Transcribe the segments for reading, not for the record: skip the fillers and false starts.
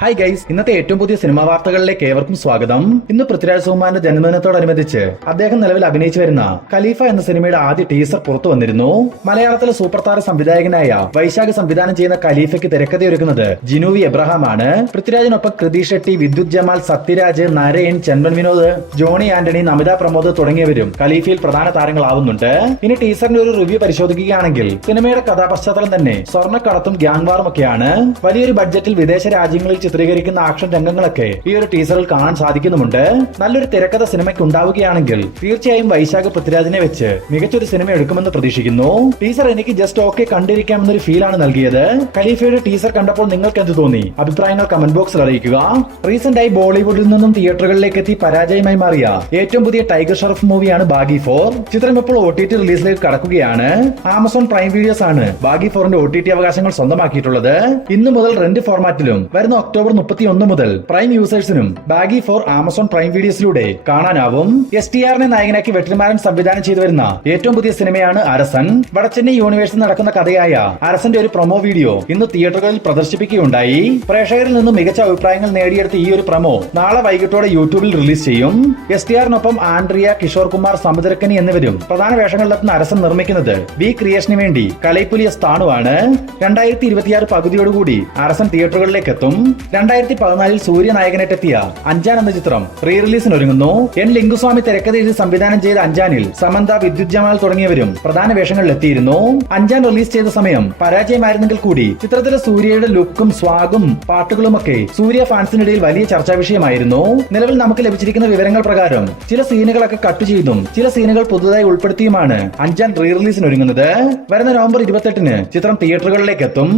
Hi guys, ഇന്നത്തെ ഏറ്റവും പുതിയ സിനിമാ വാർത്തകളിലേക്ക് ഏവർക്കും സ്വാഗതം. ഇന്ന് പൃഥ്വിരാജ് സുകുമാരന്റെ ജന്മദിനത്തോടനുബന്ധിച്ച് അദ്ദേഹം നിലവിൽ അഭിനയിച്ചു വരുന്ന ഖലീഫ എന്ന സിനിമയുടെ ആദ്യ ടീസർ പുറത്തു വന്നിരുന്നു. മലയാളത്തിലെ സൂപ്പർ താര സംവിധായകനായ വൈശാഖ് സംവിധാനം ചെയ്യുന്ന ഖലീഫയ്ക്ക് തിരക്കഥയൊരുക്കുന്നത് ജിനൂവി എബ്രഹാം ആണ്. പൃഥ്വിരാജിനൊപ്പം കൃതി ഷെട്ടി, വിദ്യുത് ജമാൽ, സത്യരാജ്, നരയൻ, ചെമ്പൻ വിനോദ്, ജോണി ആന്റണി, നമിത പ്രമോദ് തുടങ്ങിയവരും ഖലീഫയിൽ പ്രധാന താരങ്ങളാവുന്നുണ്ട്. ഇനി ടീസറിന്റെ ഒരു റിവ്യൂ പരിശോധിക്കുകയാണെങ്കിൽ സിനിമയുടെ കഥാപശ്ചാത്തലം തന്നെ സ്വർണ്ണക്കടത്തും ഗ്യാങ് വാറും ഒക്കെയാണ്. വലിയൊരു ബഡ്ജറ്റിൽ വിദേശ രാജ്യങ്ങളിൽ ചിത്രീകരിക്കുന്ന ആക്ഷൻ രംഗങ്ങളൊക്കെ ഈ ഒരു ടീസറിൽ കാണാൻ സാധിക്കുന്നുമുണ്ട്. നല്ലൊരു തിരക്കഥ സിനിമയ്ക്ക് ഉണ്ടാവുകയാണെങ്കിൽ തീർച്ചയായും വൈശാഖ് പൃഥ്വിരാജിനെ വെച്ച് മികച്ചൊരു സിനിമ എടുക്കുമെന്ന് പ്രതീക്ഷിക്കുന്നു. ടീസർ എനിക്ക് ജസ്റ്റ് ഓക്കെ കണ്ടിരിക്കാമെന്നൊരു ഫീലാണ് നൽകിയത്. ഖലീഫയുടെ ടീസർ കണ്ടപ്പോൾ നിങ്ങൾക്ക് എന്ത് തോന്നി? അഭിപ്രായങ്ങൾ കമന്റ് ബോക്സിൽ അറിയിക്കുക. റീസെന്റ് ആയി ബോളിവുഡിൽ നിന്നും തിയേറ്ററുകളിലേക്ക് എത്തി പരാജയമായി മാറിയ ഏറ്റവും പുതിയ ടൈഗർ ഷറഫ് മൂവിയാണ് ബാഗി 4. ചിത്രം ഇപ്പോൾ OTT റിലീസിലേക്ക് കടക്കുകയാണ്. ആമസോൺ പ്രൈം വീഡിയോസ് ആണ് ബാഗി 4ന്റെ OTT അവകാശങ്ങൾ സ്വന്തമാക്കിയിട്ടുള്ളത്. ഇന്നു മുതൽ റെന്റ് ഫോർമാറ്റിലും വരുന്ന ഒക്ടോബർ 31 മുതൽ പ്രൈം യൂസേഴ്സിനും ബാഗി 4 ആമസോൺ പ്രൈം വീഡിയോസിലൂടെ കാണാനാവും. STRനെ നായകനാക്കി വെട്രിമാരൻ സംവിധാനം ചെയ്തു വരുന്ന ഏറ്റവും പുതിയ സിനിമയാണ് അരസൻ. വടച്ചെന്നൈ യൂണിവേഴ്സിൽ നടക്കുന്ന കഥയായ അരസന്റെ ഒരു പ്രൊമോ വീഡിയോ ഇന്ന് തിയേറ്ററുകളിൽ പ്രദർശിപ്പിക്കുകയുണ്ടായി. പ്രേക്ഷകരിൽ നിന്നും മികച്ച അഭിപ്രായങ്ങൾ നേടിയെടുത്ത ഈ ഒരു പ്രൊമോ നാളെ വൈകിട്ടോടെ യൂട്യൂബിൽ റിലീസ് ചെയ്യും. STRനൊപ്പം ആൻഡ്രിയ, കിഷോർ കുമാർ, സമുദ്രക്കനി എന്നിവരും പ്രധാന വേഷങ്ങളിലെത്തുന്ന അരസൻ നിർമ്മിക്കുന്നത് വി ക്രിയേഷന് വേണ്ടി കലൈപ്പുലിയ സ്ഥാനുവാണ്. 2026 പകുതിയോടുകൂടി അരസൻ തിയേറ്ററുകളിലേക്ക് എത്തും. 2014 സൂര്യ നായകനായിട്ടെത്തിയ അഞ്ചാൻ എന്ന ചിത്രം റീ റിലീസിന് ഒരുങ്ങുന്നു. എൻ ലിംഗുസ്വാമി തിരക്കഥ എഴുതി സംവിധാനം ചെയ്ത അഞ്ചാനിൽ സമന്ത, വിദ്യുത് ജമാൽ തുടങ്ങിയവരും പ്രധാന വേഷങ്ങളിൽ എത്തിയിരുന്നു. അഞ്ചാൻ റിലീസ് ചെയ്ത സമയം പരാജയമായിരുന്നെങ്കിൽ കൂടി ചിത്രത്തിലെ സൂര്യയുടെ ലുക്കും സ്വാഗും പാട്ടുകളുമൊക്കെ സൂര്യ ഫാൻസിനിടയിൽ വലിയ ചർച്ചാ വിഷയമായിരുന്നു. നിലവിൽ നമുക്ക് ലഭിച്ചിരിക്കുന്ന വിവരങ്ങൾ പ്രകാരം ചില സീനുകളൊക്കെ കട്ട് ചെയ്തും ചില സീനുകൾ പുതുതായി ഉൾപ്പെടുത്തിയുമാണ് അഞ്ചാൻ റീ റിലീസിന് ഒരുങ്ങുന്നത്. വരുന്ന നവംബർ 28 ചിത്രം തിയേറ്ററുകളിലേക്ക് എത്തും.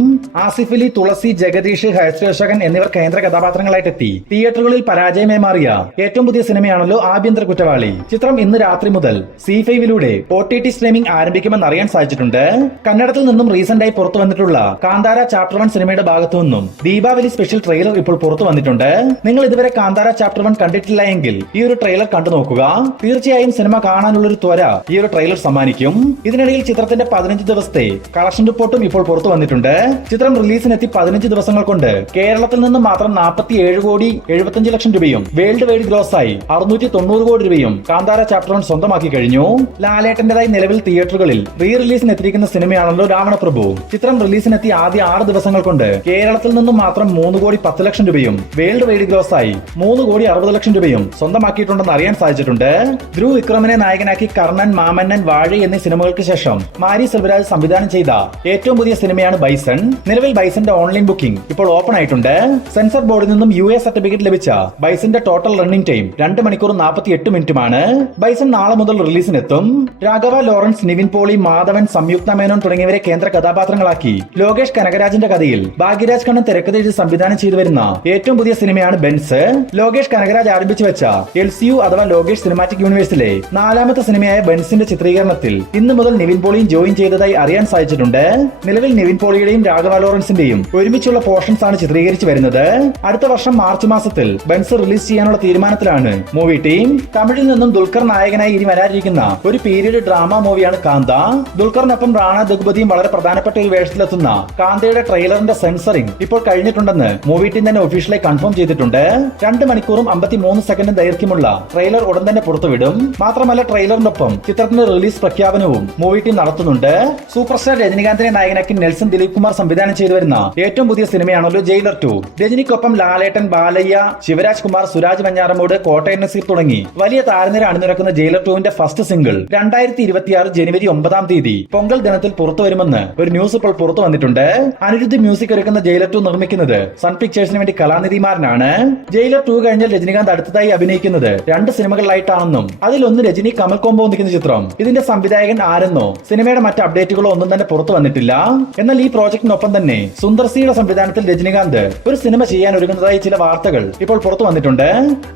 ആസിഫ് അലി, തുളസി, ജഗദീഷ്, ഹരിശേഷകൻ എന്നിവർ കേന്ദ്ര കഥാപാത്രങ്ങളായിട്ടെത്തി തിയേറ്ററുകളിൽ പരാജയമായി മാറിയ ഏറ്റവും പുതിയ സിനിമയാണല്ലോ ആഭ്യന്തര കുറ്റവാളി. ചിത്രം ഇന്ന് രാത്രി മുതൽ C5 OTT സ്ട്രീമിംഗ് ആരംഭിക്കുമെന്ന് അറിയാൻ സാധിച്ചിട്ടുണ്ട്. കന്നഡത്തിൽ നിന്നും റീസെന്റ് ആയി പുറത്തു വന്നിട്ടുള്ള കാന്താര ചാപ്റ്റർ 1 സിനിമയുടെ ഭാഗത്തു നിന്നും ദീപാവലി സ്പെഷ്യൽ ട്രെയിലർ ഇപ്പോൾ പുറത്തു വന്നിട്ടുണ്ട്. നിങ്ങൾ ഇതുവരെ കാന്താര ചാപ്റ്റർ 1 കണ്ടിട്ടില്ല എങ്കിൽ ഈ ഒരു ട്രെയിലർ കണ്ടു നോക്കുക. തീർച്ചയായും സിനിമ കാണാനുള്ളൊരു ത്വര ഈ ഒരു ട്രെയിലർ സമ്മാനിക്കും. ഇതിനിടയിൽ ചിത്രത്തിന്റെ 15 ദിവസത്തെ കളക്ഷൻ റിപ്പോർട്ടും ഇപ്പോൾ പുറത്തു വന്നിട്ടുണ്ട്. ചിത്രം റിലീസിനെത്തി 15 ദിവസങ്ങൾ കൊണ്ട് കേരളത്തിൽ നിന്ന് മാത്രം 47,75,00,000 രൂപയും വേൾഡ് വൈഡ് ഗ്രോസ് ആയി 690 കോടി രൂപയും കാന്താര ചാപ്റ്റർ 1 സ്വന്തമാക്കി കഴിഞ്ഞു. ലാലേട്ടന്റേതായി നിലവിൽ തിയേറ്ററുകളിൽ റീ റിലീസിന് എത്തിയിരിക്കുന്ന സിനിമയാണല്ലോ രാവണപ്രഭു. ചിത്രം റിലീസിനെത്തി ആദ്യ 6 ദിവസങ്ങൾ കൊണ്ട് കേരളത്തിൽ നിന്നും മാത്രം 3,10,00,000 രൂപയും വേൾഡ് വൈഡ് ഗ്രോസ് ആയി 3,60,00,000 രൂപയും സ്വന്തമാക്കിയിട്ടുണ്ടെന്ന് അറിയാൻ സാധിച്ചിട്ടുണ്ട്. ധ്രുവ് വിക്രമിനെ നായകനാക്കി കർണൻ, മാമന്നൻ, വാഴ എന്നീ സിനിമകൾക്ക് ശേഷം മാരി സെൽവരാജ് സംവിധാനം ചെയ്ത ഏറ്റവും പുതിയ സിനിമയാണ് ബൈസൺ. നിലവിൽ ബൈസന്റെ ഓൺലൈൻ ബുക്കിംഗ് ഇപ്പോൾ ഓപ്പൺ ആയിട്ടുണ്ട്. സെൻസർ ബോർഡിൽ നിന്നും US സർട്ടിഫിക്കറ്റ് ലഭിച്ച ബൈസന്റെ ടോട്ടൽ റണ്ണിംഗ് ടൈം 2 മണിക്കൂർ 48 മിനിറ്റുമാണ്. ബൈസൺ നാളെ മുതൽ റിലീസിനെത്തും. രാഘവ ലോറൻസ്, നിവിൻ പോളി, മാധവൻ, സംയുക്ത മേനോൻ തുടങ്ങിയവരെ കേന്ദ്ര കഥാപാത്രങ്ങളാക്കി ലോകേഷ് കനകരാജിന്റെ കഥയിൽ ഭാഗ്യരാജ് കണ്ണൻ തിരക്കഥ എഴുതി സംവിധാനം ചെയ്തു വരുന്ന ഏറ്റവും പുതിയ സിനിമയാണ് ബെൻസ്. ലോകേഷ് കനകരാജ് ആരംഭിച്ചു വെച്ച LCU അഥവാ ലോകേഷ് സിനിമാറ്റിക് യൂണിവേഴ്സിലെ 4ാമത്തെ സിനിമയായ ബെൻസിന്റെ ചിത്രീകരണത്തിൽ ഇന്ന് മുതൽ നിവിൻ പോളിയും ജോയിൻ ചെയ്തതായി അറിയാൻ സാധിച്ചിട്ടുണ്ട്. നിലവിൽ നിവിൻ പോളിയുടെയും രാഘവ ലോറൻസിന്റെയും ഒരുമിച്ചുള്ള പോർഷൻസ് ആണ് ചിത്രീകരിച്ചു വരുന്നത്. അടുത്ത വർഷം മാർച്ച് മാസത്തിൽ ബെൻസ് റിലീസ് ചെയ്യാനുള്ള തീരുമാനത്തിലാണ് മൂവി ടീം. തമിഴിൽ നിന്നും ദുൽഖർ നായകനായി ഇനി വരാനിരിക്കുന്ന ഒരു പീരീഡ് ഡ്രാമ മൂവിയാണ് കാന്ത. ദുൽഖറിനൊപ്പം റാണ ദഗ്ബതിയും വളരെ പ്രധാനപ്പെട്ട ഒരു വേഷത്തിലെത്തുന്ന കാന്തയുടെ ട്രെയിലറിന്റെ സെൻസറിംഗ് ഇപ്പോൾ കഴിഞ്ഞിട്ടുണ്ടെന്ന് മൂവി ടീം തന്നെ ഒഫീഷ്യലായി കൺഫേം ചെയ്തിട്ടുണ്ട്. 2 മണിക്കൂറും 53 സെക്കൻഡും ദൈർഘ്യമുള്ള ട്രെയിലർ ഉടൻ തന്നെ പുറത്തുവിടും. മാത്രമല്ല ട്രെയിലറിനൊപ്പം ചിത്രത്തിന്റെ റിലീസ് പ്രഖ്യാപനവും മൂവി ടീം നടത്തുന്നുണ്ട്. സൂപ്പർ സ്റ്റാർ രജനികാന്തിനെ നായകനാക്കി നെൽസൺ ദിലീപ് കുമാർ സംവിധാനം ചെയ്തു വരുന്ന ഏറ്റവും പുതിയ സിനിമയാണല്ലോ ജയിലർ 2. രജനിക്കൊപ്പം ലാലേട്ടൻ, ബാലയ്യ, ശിവരാജ് കുമാർ, സുരാജ് വെഞ്ഞാറമൂട്, കോട്ടയം നസീർ തുടങ്ങി വലിയ താരനിര അണിനിരക്കുന്ന ജയിലർ 2ന്റെ ഫസ്റ്റ് സിംഗിൾ 2026 ജനുവരി 9 പൊങ്കൽ ദിനത്തിൽ പുറത്തു വരുമെന്ന് ഒരു ന്യൂസ് ഇപ്പോൾ പുറത്തു വന്നിട്ടുണ്ട്. അനിരുദ്ധ് മ്യൂസിക് ഒരുക്കുന്ന ജയിലർ 2 നിർമ്മിക്കുന്നത് സൺ പിക്ചേഴ്സിന് വേണ്ടി കലാനിധിമാരനാണ്. ജയിലർ 2 കഴിഞ്ഞാൽ രജനികാന്ത് അടുത്തതായി അഭിനയിക്കുന്നത് 2 സിനിമകളിലായിട്ടാണെന്നും അതിലൊന്ന് രജനി കമൽ കോംബോ ഒന്നിക്കുന്ന ചിത്രം. ഇതിന്റെ സംവിധായകൻ ആരെന്നോ സിനിമയുടെ മറ്റ് അപ്ഡേറ്റുകളോ ഒന്നും തന്നെ പുറത്തു വന്നിട്ടില്ല. എന്നാൽ ഈ പ്രോജക്ടിനൊപ്പം തന്നെ സുന്ദർ സിയുടെ സംവിധാനത്തിൽ രജനികാന്ത് ഒരു സിനിമ ചെയ്യാൻ ഒരുങ്ങുന്നതായി ചില വാർത്തകൾ ഇപ്പോൾ പുറത്തു വന്നിട്ടുണ്ട്.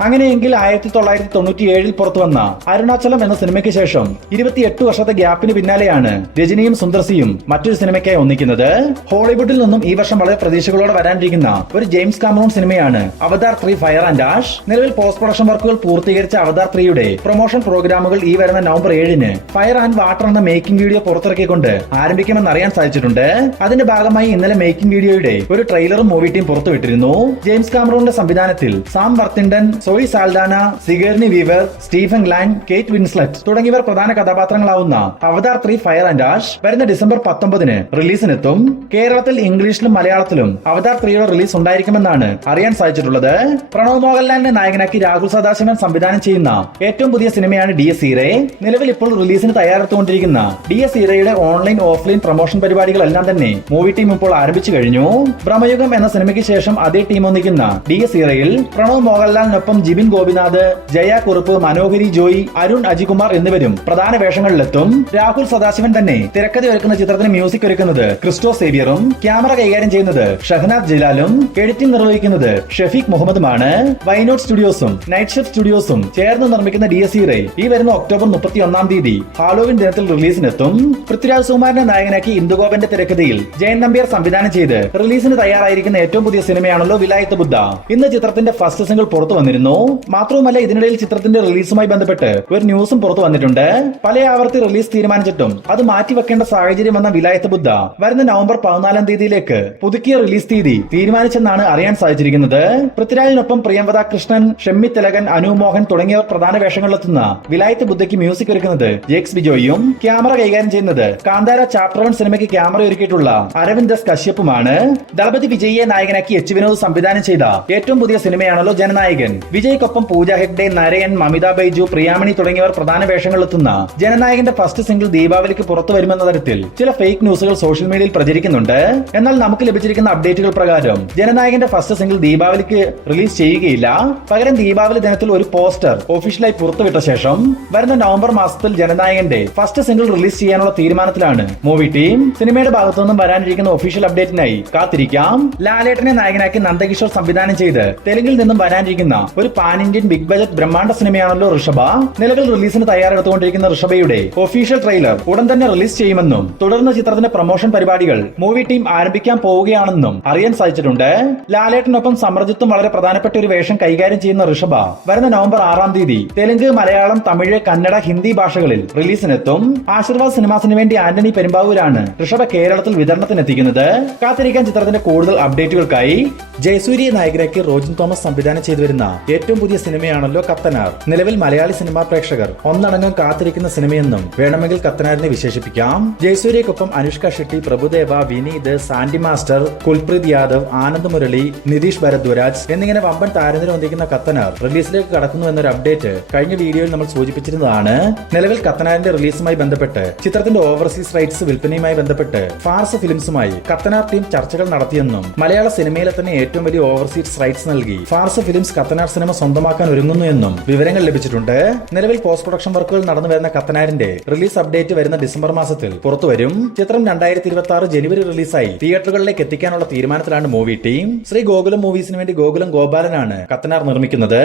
അങ്ങനെയെങ്കിൽ 1997 പുറത്തു വന്ന അരുണാചലം എന്ന സിനിമയ്ക്ക് ശേഷം 28 വർഷത്തെ ഗ്യാപ്പിന് പിന്നാലെയാണ് രജനിയും സുന്ദർസിയും മറ്റൊരു സിനിമയ്ക്കായി ഒന്നിക്കുന്നത്. ഹോളിവുഡിൽ നിന്നും ഈ വർഷം വളരെ പ്രതീക്ഷകളോടെ വരാനിരിക്കുന്ന ഒരു ജെയിംസ് കാമറൂൺ സിനിമയാണ് അവതാർ 3 ഫയർ ആൻഡ് ആഷ്. നിലവിൽ പോസ്റ്റ് പ്രൊഡക്ഷൻ വർക്കുകൾ പൂർത്തീകരിച്ച അവതാർ 3യുടെ പ്രൊമോഷൻ പ്രോഗ്രാമുകൾ ഈ വരുന്ന നവംബർ 7 ഫയർ ആൻഡ് വാട്ടർ എന്ന മേക്കിംഗ് വീഡിയോ പുറത്തിറക്കിക്കൊണ്ട് ആരംഭിക്കുമെന്ന് അറിയാൻ സാധിച്ചിട്ടുണ്ട്. അതിന്റെ ഭാഗമായി ഇന്നലെ മേക്കിംഗ് വീഡിയോയുടെ ഒരു ട്രെയിലറും മൂവി ടീം പുറത്തുവിട്ടു. പുറത്തുവിട്ടിരുന്നു. ജെയിംസ് കാമറൂണിന്റെ സംവിധാനത്തിൽ സാം വർത്തിൻഡൻ, സോയി സാൽഡാന, സിഗേർണി വീവർ, സ്റ്റീഫൻ ലാങ്, കേറ്റ് വിൻസ്ലെറ്റ് തുടങ്ങിയവർ പ്രധാന കഥാപാത്രങ്ങളാവുന്ന അവതാർ 3 ഫയർ ആൻഡ് ആഷ് വരുന്ന ഡിസംബർ 19 റിലീസിനെത്തും. കേരളത്തിൽ ഇംഗ്ലീഷിലും മലയാളത്തിലും അവതാർ 3യുടെ റിലീസ് ഉണ്ടായിരിക്കുമെന്നാണ് അറിയാൻ സാധിച്ചിട്ടുള്ളത്. പ്രണവ് മോഹൻലാലിനെ നായകനാക്കി രാഹുൽ സദാശിവൻ സംവിധാനം ചെയ്യുന്ന ഏറ്റവും പുതിയ സിനിമയാണ് DS ഹീറേ. നിലവിൽ ഇപ്പോൾ റിലീസിന് തയ്യാറെടുത്തുകൊണ്ടിരിക്കുന്ന DS ഹീറയുടെ ഓൺലൈൻ ഓഫ്ലൈൻ പ്രൊമോഷൻ പരിപാടികളെല്ലാം തന്നെ മൂവി ടീം ഇപ്പോൾ ആരംഭിച്ചു കഴിഞ്ഞു. ബ്രഹ്മയുഗം എന്ന സിനിമയ്ക്ക് ശേഷം അതേ ടീം ഒന്നിക്കുന്ന DS ഹീറയിൽ പ്രണവ് മോഹൻലാലിനൊപ്പം ജിബിൻ ഗോപിനാഥ്, ജയ കുറുപ്പ്, മനോഹരി ജോയി, അരുൺ അജികുമാർ എന്നിവരും പ്രധാന വേഷങ്ങളിലെത്തും. രാഹുൽ സദാശിവൻ തന്നെ തിരക്കഥ ഒരുക്കുന്ന ചിത്രത്തിന് മ്യൂസിക് ഒരുക്കുന്നത് ക്രിസ്റ്റോ സേവിയറും ക്യാമറ കൈകാര്യം ചെയ്യുന്നത് ഷഹനാദ് ജിലാലും എഡിറ്റിംഗ് നിർവഹിക്കുന്നത് ഷെഫീഖ് മുഹമ്മദുമാണ്. വൈനോട്ട് സ്റ്റുഡിയോസും നൈറ്റ് ഷെഫ് സ്റ്റുഡിയോസും ചേർന്ന് നിർമ്മിക്കുന്ന DS ഹീറേ ഈ വരുന്ന ഒക്ടോബർ 31 ഹാലോവിൻ ദിനത്തിൽ റിലീസിനെത്തും. പൃഥ്വിരാജ് സുകുമാരനെ നായകനാക്കി ഇന്ദുഗോപന്റെ തിരക്കഥയിൽ ജയൻ നമ്പ്യാർ സംവിധാനം ചെയ്ത് റിലീസിന് തയ്യാറായിരിക്കുന്ന ഏറ്റവും പുതിയ സിനിമയാണല്ലോ വിലായത്ത് ബുദ്ധ. ഇന്ന് ചിത്രത്തിന്റെ ഫസ്റ്റ് സിംഗിൾ പുറത്തു വന്നിരുന്നു. മാത്രവുമല്ല ഇതിനിടയിൽ ചിത്രത്തിന്റെ റിലീസുമായി ബന്ധപ്പെട്ട് ഒരു ന്യൂസും പുറത്തു വന്നിട്ടുണ്ട്. പല ആവർത്തി റിലീസ് തീരുമാനിച്ചിട്ടും അത് മാറ്റിവെക്കേണ്ട സാഹചര്യം വന്ന വിലായത്ത് ബുദ്ധ വരുന്ന നവംബർ 14 പുതുക്കിയ റിലീസ് തീയതി തീരുമാനിച്ചെന്നാണ് അറിയാൻ സാധിച്ചിരിക്കുന്നത്. പൃഥ്വിരാജിനൊപ്പം പ്രിയംവദ കൃഷ്ണൻ, ഷെമ്മി തിലകൻ, അനു മോഹൻ തുടങ്ങിയവർ പ്രധാന വേഷങ്ങളിലെത്തുന്ന വിലായത്ത് ബുദ്ധയ്ക്ക് മ്യൂസിക് ഒരുക്കുന്നത് ജേക്സ് ബിജോയും ക്യാമറ കൈകാര്യം ചെയ്യുന്നത് കാന്താര ചാപ്റ്റർ 1 സിനിമയ്ക്ക് ക്യാമറ ഒരുക്കിയിട്ടുള്ള അരവിന്ദ് എസ് കശ്യപ്പുമാണ്. ദളപതി വിജയിയെ നായകനാക്കി H വിനോദ് സംവിധാനം ചെയ്ത ഏറ്റവും പുതിയ സിനിമയാണല്ലോ ജനനായകൻ. വിജയ്ക്കൊപ്പം പൂജ ഹെഗ്ഡെ, നരയൻ, മമിത ബൈജു, പ്രിയാമണി തുടങ്ങിയവർ പ്രധാന വേഷങ്ങളിലെത്തുന്ന ജനനായകന്റെ ഫസ്റ്റ് സിംഗിൾ ദീപാവലിക്ക് പുറത്തു വരുമെന്ന തരത്തിൽ ചില ഫേക്ക് ന്യൂസുകൾ സോഷ്യൽ മീഡിയയിൽ പ്രചരിക്കുന്നുണ്ട്. എന്നാൽ നമുക്ക് ലഭിച്ചിരിക്കുന്ന അപ്ഡേറ്റുകൾ പ്രകാരം ജനനായകന്റെ ഫസ്റ്റ് സിംഗിൾ ദീപാവലിക്ക് റിലീസ് ചെയ്യുകയില്ല. പകരം ദീപാവലി ദിനത്തിൽ ഒരു പോസ്റ്റർ ഒഫീഷ്യലായി പുറത്തുവിട്ട ശേഷം വരുന്ന നവംബർ മാസത്തിൽ ജനനായകന്റെ ഫസ്റ്റ് സിംഗിൾ റിലീസ് ചെയ്യാനുള്ള തീരുമാനത്തിലാണ് മൂവി ടീം. സിനിമയുടെ ഭാഗത്തുനിന്നും വരാനിരിക്കുന്ന ഒഫീഷ്യൽ അപ്ഡേറ്റിനായി കാത്തിരിക്കാം. ലാലേട്ടനെ നായകനാക്കി നന്ദകിഷോർ സംവിധാനം ചെയ്ത് തെലുങ്കിൽ നിന്നും വരാനിരിക്കുന്ന ഒരു പാൻ ഇന്ത്യൻ ബിഗ് ബജറ്റ് ബ്രഹ്മാണ്ഡ സിനിമയാണല്ലോ ഋഷഭ. നിലവിൽ റിലീസിന് തയ്യാറെടുത്തുകൊണ്ടിരിക്കുന്ന ഋഷഭയുടെ ഒഫീഷ്യൽ ട്രെയിലർ ഉടൻ തന്നെ റിലീസ് ചെയ്യുമെന്നും തുടർന്ന് ചിത്രത്തിന്റെ പ്രൊമോഷൻ പരിപാടികൾ മൂവി ടീം ആരംഭിക്കാൻ പോവുകയാണെന്നും അറിയാൻ സാധിച്ചിട്ടുണ്ട്. ലാലേട്ടനൊപ്പം സമർജിത്തും വളരെ പ്രധാനപ്പെട്ട ഒരു വേഷം കൈകാര്യം ചെയ്യുന്ന ഋഷഭ വരുന്ന നവംബർ 6 തെലുങ്ക്, മലയാളം, തമിഴ്, കന്നഡ, ഹിന്ദി ഭാഷകളിൽ റിലീസിനെത്തും. ആശീർവാദ് സിനിമാസിന് വേണ്ടി ആന്റണി പെരുമ്പാവൂരാണ് ഋഷഭ കേരളത്തിൽ വിതരണത്തിനെത്തിക്കുന്നത്. കാത്തിരിക്കാൻ ചിത്രത്തിന്റെ കൂടുതൽ അപ്ഡേറ്റുകൾക്കായി. ജയസൂര്യയെ നായകനാക്കി റോജിൻ തോമസ് സംവിധാനം ചെയ്തു വരുന്ന ഏറ്റവും പുതിയ സിനിമയാണല്ലോ കത്തനാർ. നിലവിൽ മലയാളി സിനിമാ പ്രേക്ഷകർ ഒന്നടങ്കം കാത്തിരിക്കുന്ന സിനിമയെന്നും വേണമെങ്കിൽ കത്തനാരിനെ വിശേഷിപ്പിക്കാം. ജയസൂര്യക്കൊപ്പം അനുഷ്ക ഷെട്ടി, പ്രഭുദേവ, വിനീത്, സാൻഡി മാസ്റ്റർ, കുൽപ്രീത് യാദവ്, ആനന്ദ് മുരളി, നിതീഷ് ഭരദ്വാജ് എന്നിങ്ങനെ വമ്പൻ താരനിര ഒന്നിക്കുന്ന കത്തനാർ റിലീസിലേക്ക് കടക്കുന്നു എന്നൊരു അപ്ഡേറ്റ് കഴിഞ്ഞ വീഡിയോയിൽ നമ്മൾ സൂചിപ്പിച്ചിരുന്നതാണ്. നിലവിൽ കത്തനാരിന്റെ റിലീസുമായി ബന്ധപ്പെട്ട് ചിത്രത്തിന്റെ ഓവർസീസ് റൈറ്റ്സ് വിൽപ്പനയുമായി ബന്ധപ്പെട്ട് ഫാർസ് ഫിലിംസുമായി കത്തനാർ ടീം ചർച്ചകൾ നടത്തിയെന്നും മലയാള സിനിമയിലെ തന്നെ ഏറ്റവും വലിയ ഓവർസീസ് റൈറ്റ്സ് നൽകി ഫാർസ് ഫിലിംസ് കത്തനാർ സിനിമ സ്വന്തമാക്കാൻ ഒരുങ്ങുന്നു എന്നും വിവരങ്ങൾ ലഭിച്ചിട്ടുണ്ട്. നിലവിൽ പോസ്റ്റ് പ്രൊഡക്ഷൻ വർക്കുകൾ നടന്നു വരുന്ന കത്തനാരിന്റെ റിലീസ് അപ്ഡേറ്റ് വരുന്ന ഡിസംബർ മാസത്തിൽ പുറത്തുവരും. ചിത്രം 2026 ജനുവരി റിലീസായി തിയേറ്ററുകളിലേക്ക് എത്തിക്കാനുള്ള തീരുമാനത്തിലാണ് മൂവി ടീം. ശ്രീ ഗോകുലം മൂവീസിന് വേണ്ടി ഗോകുലം ഗോപാലനാണ് കത്തനാർ നിർമ്മിക്കുന്നത്.